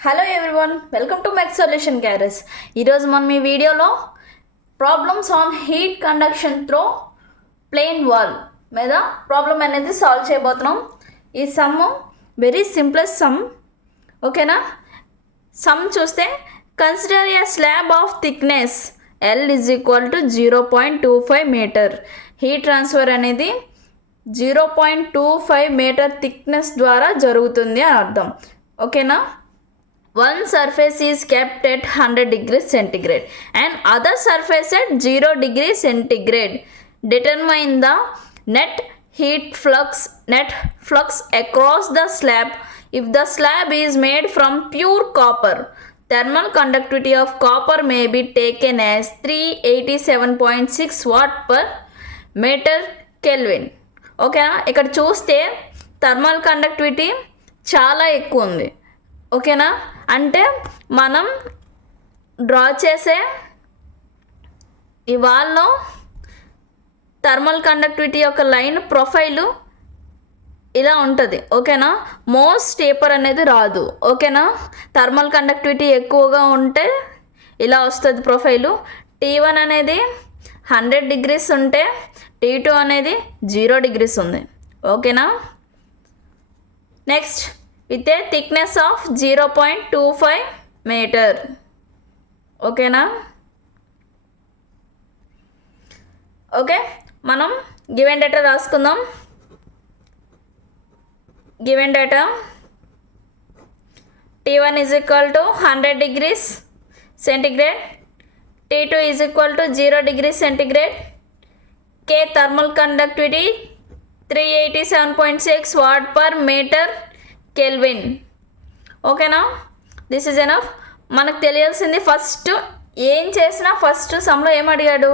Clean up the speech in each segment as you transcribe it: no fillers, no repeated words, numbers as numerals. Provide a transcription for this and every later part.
Hello everyone, welcome to mech.solutions.garage. ఈరోజు మనం ఈ వీడియోలో problems on heat conduction through plane wall మీద ప్రాబ్లం అనేది సాల్వ్ చేయబోతున్నాం. ఈ సమ్ వెరీ సింప్లెస్ట్ సమ్, ఓకేనా? సమ్ చూస్తే consider a slab of thickness L is equal to 0.25 metre. Heat transfer అనేది 0.25 మీటర్ థిక్నెస్ ద్వారా జరుగుతుంది అని అర్థం, ఓకేనా? One surface is kept at 100 degrees centigrade and other surface at 0 degrees centigrade. Determine the net flux across the slab. If the slab is made from pure copper, thermal conductivity of copper may be taken as 387.6 watt per meter Kelvin. ఓకేనా? ఇక్కడ చూస్తే thermal conductivity చాలా ఎక్కువ ఉంది, ఓకేనా? అంటే మనం draw చేసే ఈ వాల్లో థర్మల్ కండక్టివిటీ యొక్క లైన్ ప్రొఫైలు ఇలా ఉంటుంది, ఓకేనా? మోస్ట్ టేపర్ అనేది రాదు, ఓకేనా? థర్మల్ కండక్టివిటీ ఎక్కువగా ఉంటే ఇలా వస్తుంది ప్రొఫైలు. T1 అనేది 100 డిగ్రీస్ ఉంటే T2 అనేది 0 డిగ్రీస్ ఉంది, ఓకేనా? Next, with a thickness of 0.25 metre, ఓకేనా? ఓకే, మనం గివెన్ డేటా రాసుకుందాం. Given data T1 is equal to 100 degrees centigrade, T2 is equal to 0 degrees centigrade, K thermal conductivity 387.6 watt per meter Kelvin, ఓకేనా? This is enough. మనకు తెలియాల్సింది first ఏం చేసినా first సమ్లో ఏం అడిగాడు?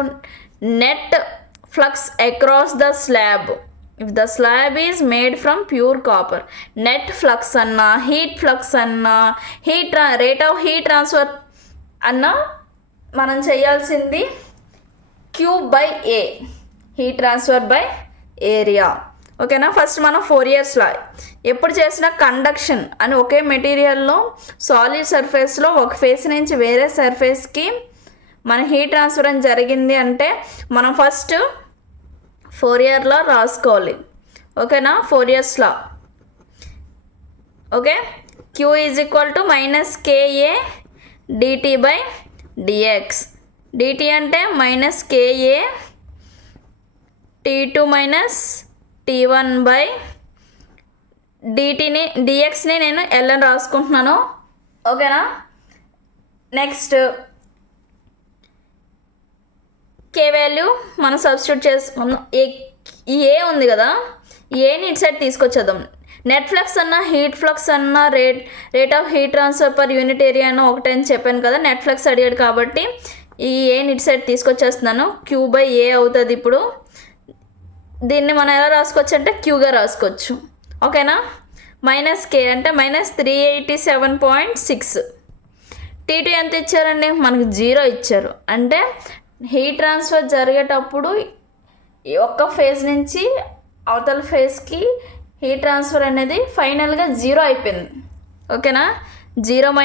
Net flux across the slab. If the slab is made from pure copper, net flux అన్నా, heat flux అన్నా, rate of heat transfer అన్నా మనం చేయాల్సింది Q/A, heat transfer by area, ఓకేనా? ఫస్ట్ మనం FOURIER's లా ఎప్పుడు చేసిన కండక్షన్ అని ఒకే మెటీరియల్లో సాలిడ్ సర్ఫేస్లో ఒక ఫేస్ నుంచి వేరే సర్ఫేస్కి మన హీట్ ట్రాన్స్ఫర్ అని జరిగింది అంటే మనం ఫస్ట్ FOURIER లా రాసుకోవాలి, ఓకేనా? FOURIER's law, okay? Q is equal to -KA dt by dx. dt అంటే -KA T2 minus T1 by dtని dxని నేను L అని రాసుకుంటున్నాను, ఓకేనా? నెక్స్ట్ K వాల్యూ మనం సబ్స్టిట్యూట్ చేసుకున్నాం. ఏ ఉంది కదా, ఏని ఇటు సైడ్ తీసుకొచ్చేద్దాం. నెట్ ఫ్లక్స్ అన్న, హీట్ ఫ్లక్స్ అన్న, rate of heat transfer per unit area అని ఒకటే అని చెప్పాను కదా. నెట్ ఫ్లక్స్ అడిగాడు కాబట్టి ఈ ఏని ఇటు సైడ్ తీసుకొచ్చేస్తున్నాను. Q/A అవుతుంది. ఇప్పుడు దీన్ని మనం ఎలా రాసుకోవచ్చు అంటే Qగా రాసుకోవచ్చు, ఓకేనా? -K అంటే -387.6. T2 ఎంత ఇచ్చారండి? మనకు 0 ఇచ్చారు. అంటే హీట్ ట్రాన్స్ఫర్ జరిగేటప్పుడు ఒక్క ఫేజ్ నుంచి అవతల ఫేజ్కి హీట్ ట్రాన్స్ఫర్ అనేది ఫైనల్గా 0 అయిపోయింది, ఓకేనా? 0 -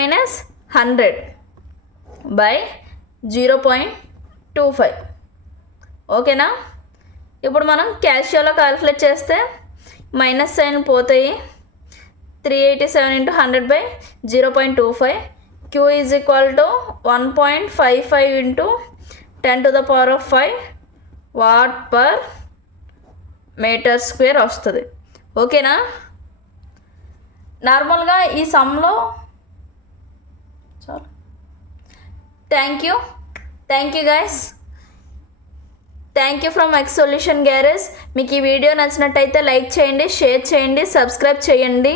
100 బై 0.25, ఓకేనా? ఇప్పుడు మనం క్యాషియోలో క్యాలిక్యులేట్ చేస్తే మైనస్ సైన్ పోతాయి. 387 × 100 by 0.25. Q is equal to 1.55 × 10⁵ watt per metre square వస్తుంది, ఓకేనా? నార్మల్గా ఈ సమ్లో చాలు. Thank you guys. Thank you from mech.solutions.garage. మీకు ఈ వీడియో నచ్చినట్టయితే లైక్ చేయండి, షేర్ చేయండి, సబ్స్క్రైబ్ చేయండి.